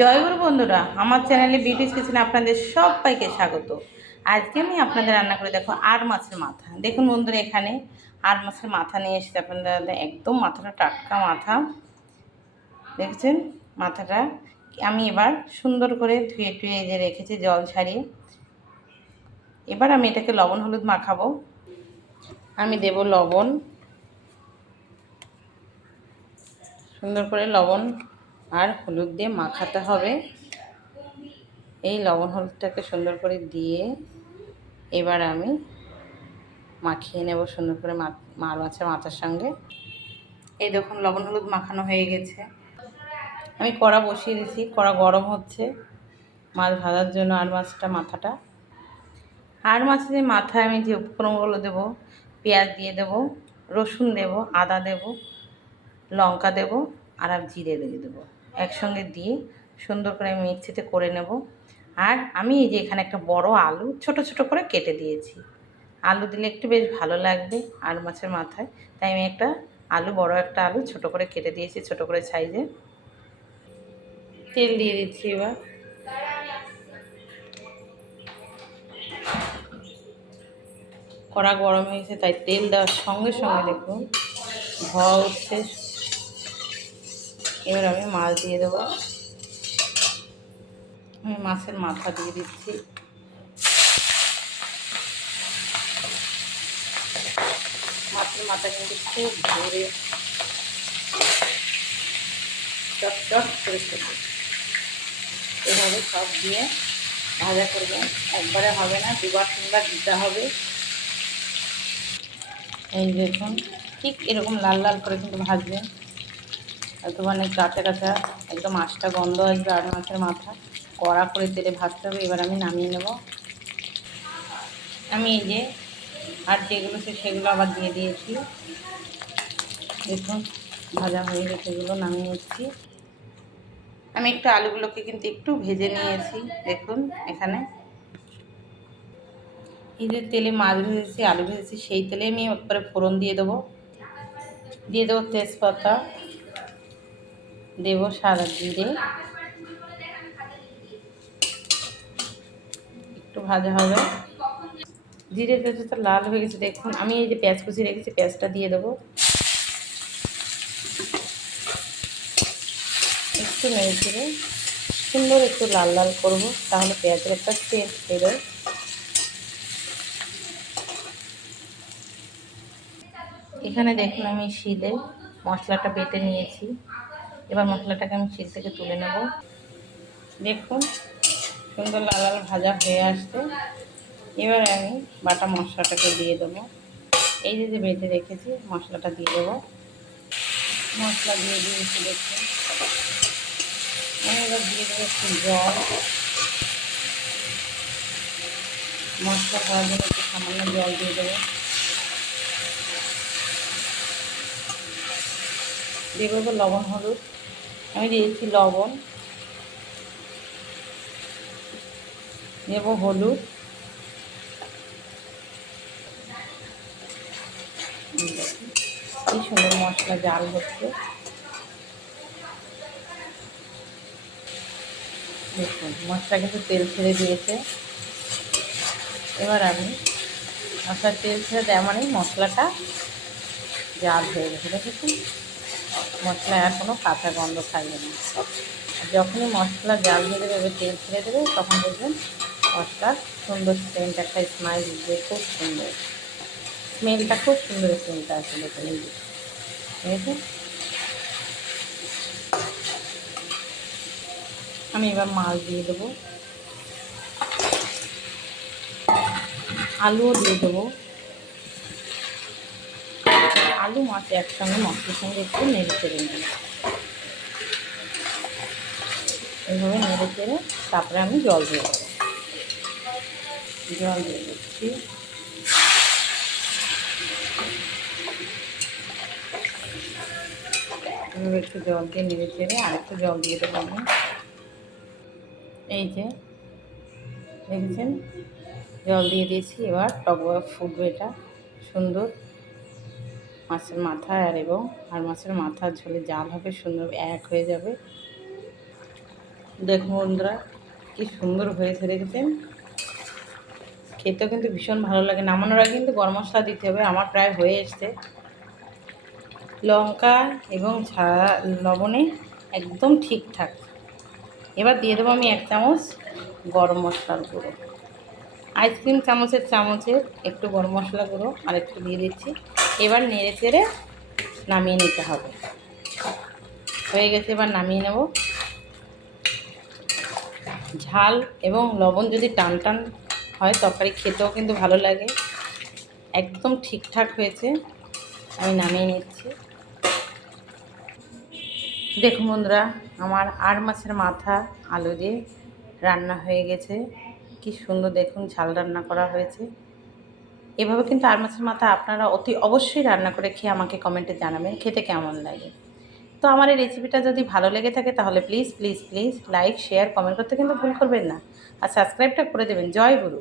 জয়গুরু বন্ধুরা, আমার চ্যানেলে বিউটিস কিচেনে আপনাদের সবাইকে স্বাগত। আজকে আমি আপনাদের রান্না করে দেখো আর মাছের মাথা। দেখুন বন্ধুরা, এখানে আর মাছের মাথা নিয়ে এসেছি আপনাদের। একদম মাথাটা টাটকা মাথা, দেখেছেন মাথাটা। আমি এবার সুন্দর করে ধুয়ে টুয়ে যে রেখেছি জল ছাড়িয়ে। এবার আমি এটাকে লবণ হলুদ মাখাবো। আমি দেব লবণ, সুন্দর করে লবণ আর হলুদ দিয়ে মাখাতে হবে। এই লবণ হলুদটাকে সুন্দর করে দিয়ে এবার আমি মাখিয়ে নেব সুন্দর করে মাছের মাথার সঙ্গে। এই দেখুন লবণ হলুদ মাখানো হয়ে গেছে। আমি কড়া বসিয়ে দিয়েছি, কড়া গরম হচ্ছে মাছ ভাজার জন্য। আর মাছটা মাথাটা, আর মাছের মাথায় আমি যে উপকরণগুলো দেবো, পেঁয়াজ দিয়ে দেব, রসুন দেব, আদা দেব, লঙ্কা দেব আর জিরে দিয়ে দেবো। একসঙ্গে দিয়ে সুন্দর করে আমি মিক্সিতে করে নেব। আর আমি এই যে এখানে একটা বড় আলু ছোট ছোট করে কেটে দিয়েছি। আলু দিলে একটু বেশ ভালো লাগবে আর মাছের মাথায়, তাই আমি একটা আলু, বড় একটা আলু ছোট করে কেটে দিয়েছি, ছোট করে সাইজে। তেল দিয়ে দিচ্ছি এবার। কড়া গরম হয়েছে, তাই তেল দেওয়ার সঙ্গে সঙ্গে দেখুন ধোঁয়া উঠছে। এবার আমি মাছ দিয়ে দেবো। আমি মাছের মাথা দিয়ে দিচ্ছি। মাছের মাথা কিন্তু খুব ধরে চট করে খেতে, এভাবে সব দিয়ে ভাজা করবেন। একবারে হবে না, দুবার তিনবার দিতে হবে। এই দেখুন ঠিক এরকম লাল লাল করে কিন্তু ভাজবেন, এত মানে কাঁচা কাঁচা একদম আঁশটা গন্ধ আসবে। আর মাছের মাথা কড়া করে তেলে ভাজতে হবে। এবার আমি নামিয়ে নেব। আমি এই যে আর যেগুলো সেগুলো আবার দিয়ে দিয়েছি। দেখুন ভাজা হয়ে গেছে, এগুলো নামিয়ে নিচ্ছি। আমি একটু আলুগুলোকে কিন্তু একটু ভেজে নিয়েছি। দেখুন এখানে এই যে তেলে মাছ ভেজেছি, আলু ভেজেছি, সেই তেলে আমি একবারে ফোড়ন দিয়ে দেবো। তেজপাতা দেবো, সাদা জিরে, একটু ভাজা হবে। জিরে তেজপাতা লাল হয়ে গেছে, দেখুন আমি এই যে পেঁয়াজ কুচি রেখেছি, পেঁয়াজটা দিয়ে দেবো। একটু নেড়ে চেড়ে সুন্দর একটু লাল লাল করবো, তাহলে পেঁয়াজের একটা টেস্ট বেরোয়। এখানে দেখুন আমি শিলে মশলাটা বেটে নিয়েছি। এবার মশলাটাকে আমি শিল থেকে তুলে নেব। দেখুন সুন্দর লাল লাল ভাজা হয়ে আসছে। এবার আমি বাটা মশলাটাকে দিয়ে দেবো। এই যে বেটে রেখেছি মশলাটা দিয়ে দেবো। মশলা দিয়ে দিয়েছি দেখুন। আমি এবার দিয়ে দেবো একটু জল। মশলা খাওয়ার জন্য একটু সামান্য জল দিয়ে দেবো। দিয়ে দেবো লবণ হলুদ। আমি দিয়েছি লবণ, দেবো হলুদ, কি সুন্দর মশলা জাল হচ্ছে। দেখুন মশলা কিন্তু তেল ছেড়ে দিয়েছে। এবার আমি মশলা তেল ছেড়ে দেওয়া মানে মশলাটা জাল হয়ে গেছে। দেখেছি মশলা আর কোনো কাঁচা গন্ধ থাকবে না। যখনই মশলা জাল হয়ে দেবে, এবার তেল ছেড়ে দেবে, তখন দেখবেন মশলার সুন্দর সেন্ট একটা স্মেল দিবে, খুব সুন্দর স্মেলটা, খুব সুন্দর স্মেলটা আসে। দেখুন এই যে দেখেছেন। আমি এবার মাছ দিয়ে দেবো, আলুও দিয়ে দেবো। আলু মাছ একসঙ্গে মশলার সঙ্গে একটু নেড়ে চেড়ে নেব। এইভাবে নেড়ে চেড়ে তারপরে আমি জল দিয়ে দেবো। জল দিয়ে দিচ্ছি। এভাবে একটু জল দিয়ে নেড়ে চেড়ে আরেকটু জল দিয়ে দেবো আমি। এই যে দেখেছেন জল দিয়ে দিয়েছি। এবার টকবক ফুটবে, এটা সুন্দর মাছের মাথা আর মাছের মাথার ঝোলে জাল হবে, সুন্দর এক হয়ে যাবে। দেখুন বন্ধুরা কি সুন্দর হয়েছে দেখেছেন। খেতেও কিন্তু ভীষণ ভালো লাগে। নামানোর আগে কিন্তু গরম মশলা দিতে হবে। আমার প্রায় হয়ে এসছে। লঙ্কা এবং লবণে একদম ঠিকঠাক। এবার দিয়ে দেবো আমি 1 চামচ গরম মশলার গুঁড়ো। আইসক্রিম চামচের একটু গরম মশলা গুঁড়ো আর একটু দিয়ে দিচ্ছি। এবার নেড়ে চেড়ে নামিয়ে নিতে হবে। হয়ে গেছে, এবার নামিয়ে নেব। ঝাল এবং লবণ যদি টান টান হয় তরকারি খেতেও কিন্তু ভালো লাগে। একদম ঠিকঠাক হয়েছে, আমি নামিয়ে নিচ্ছি। দেখুন বন্ধুরা, আমার আর মাছের মাথা আলু দিয়ে রান্না হয়ে গেছে। কি সুন্দর দেখুন ঝাল রান্না করা হয়েছে। এভাবে কিন্তু আর মাছের মাথা আপনারা অতি অবশ্যই রান্না করে খেয়ে আমাকে কমেন্টে জানাবেন খেতে কেমন লাগে। তো আমার এই রেসিপিটা যদি ভালো লেগে থাকে তাহলে please please please like share comment করতে কিন্তু ভুল করবেন না, আর সাবস্ক্রাইবটা করে দেবেন। জয় গুরু।